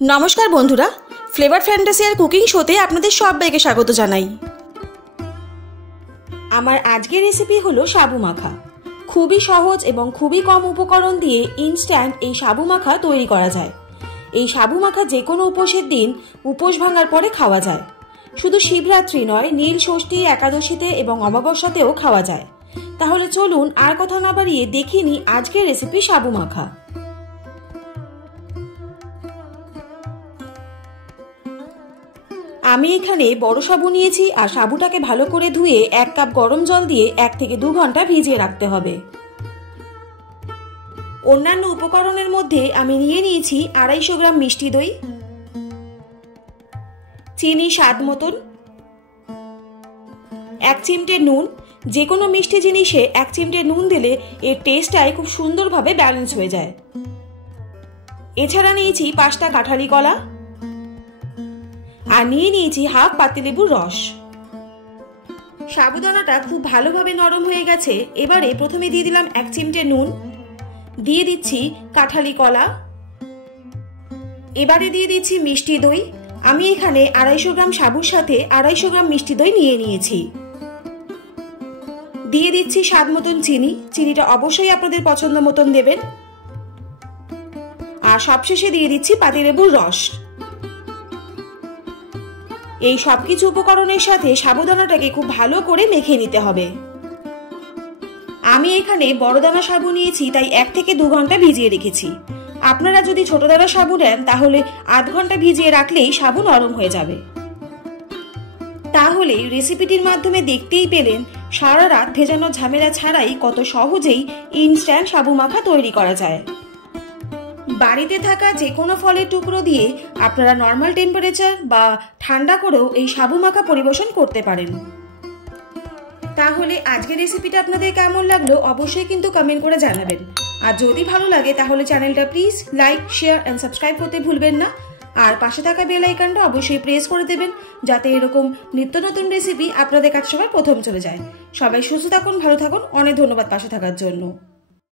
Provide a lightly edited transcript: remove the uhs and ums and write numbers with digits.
नमस्कार बंधुरा flavour fantasy और कुकिंग शोते आपनादेर सबाइके स्वागत जानाई। आमार आजकेर रेसिपि हलो साबु माखा। खूबई सहज एबं खूबई कम उपकरण दिए इन्स्टैंट এই সাবু মাখা তৈরি করা যায়। এই সাবু মাখা যে কোনো উপোসের দিন উপোস ভাঙার পরে খাওয়া যায়। শুধু শিবরাত্রি নয়, নীল ষষ্ঠী, একাদশীতে এবং অমাবস্যাতেও খাওয়া যায়। তাহলে চলুন আর কথা না বাড়িয়ে দেখিয়ে নিই আজকের রেসিপি সাবু মাখা। আমি এখানে বড় সাবু নিয়েছি আর সাবুটাকে ভালো করে ধুয়ে 1 কাপ গরম জল দিয়ে 1 থেকে 2 ঘন্টা ভিজিয়ে রাখতে হবে। অন্যান্য উপকরণের মধ্যে আমি নিয়ে নিয়েছি 250 গ্রাম মিষ্টি দই, চিনি স্বাদ মতন, 1 চিমটে নুন। যে কোনো মিষ্টি জিনিসে 1 চিমটে নুন দিলে এর টেস্টটাই খুব সুন্দরভাবে ব্যালেন্স হয়ে যায়। এছাড়া নিয়েছি 5টা কাঁঠালি কলা আর নিয়ে নিয়েছি হাফ পাতিলেবুর রস। সাবুদানাটা খুব ভালোভাবে নরম হয়ে গেছে। এবারে প্রথমে দিয়ে দিলাম 1 চিমটে নুন, দিয়ে দিচ্ছি কাঁঠালি কলা, এবারে দিয়ে দিচ্ছি মিষ্টি দই। আমি এখানে 250 গ্রাম সাবুর সাথে 250 গ্রাম মিষ্টি দই নিয়ে নিয়েছি। দিয়ে দিচ্ছি স্বাদ মতন চিনি, চিনিটা অবশ্যই আপনাদের পছন্দ মতন দেবেন। আর সবশেষে দিয়ে দিচ্ছি পাতিলেবুর রস। এই সবকিছু উপকরণের সাথে সাবুদানাটাকে খুব ভালো করে মেখে নিতে হবে। আমি এখানে বড় দানা সাবু নিয়েছি, তাই 1 থেকে 2 ঘন্টা ভিজিয়ে রেখেছি। আপনারা যদি ছোট দানা সাবু নেন তাহলে আধ ঘন্টা ভিজিয়ে রাখলেই সাবু নরম হয়ে যাবে। তাহলে রেসিপিটির মাধ্যমে দেখতেই পেলেন সারা রাত ভেজানো ঝামেলা ছাড়াই কত সহজেই ইনস্ট্যান্ট সাবু মাখা তৈরি করা যায়। বাড়িতে থাকা যে কোনো ফলের টুকরো দিয়ে আপনারা নর্মাল টেম্পারেচার বা ঠান্ডা করেও এই সাবু মাখা পরিবেশন করতে পারেন। তাহলে আজকের রেসিপিটা আপনাদের কেমন লাগলো অবশ্যই কিন্তু কমেন্ট করে জানাবেন। আর যদি ভালো লাগে তাহলে চ্যানেলটা please like, share and subscribe করতে ভুলবেন না। আর পাশে থাকা বেল আইকনটা অবশ্যই প্রেস করে দেবেন যাতে এরকম নিত্য নতুন রেসিপি আপনাদের কাছে সবার প্রথম চলে যায়। সবাই সুস্থ থাকুন, ভালো থাকুন। অনেক ধন্যবাদ পাশে থাকার জন্য।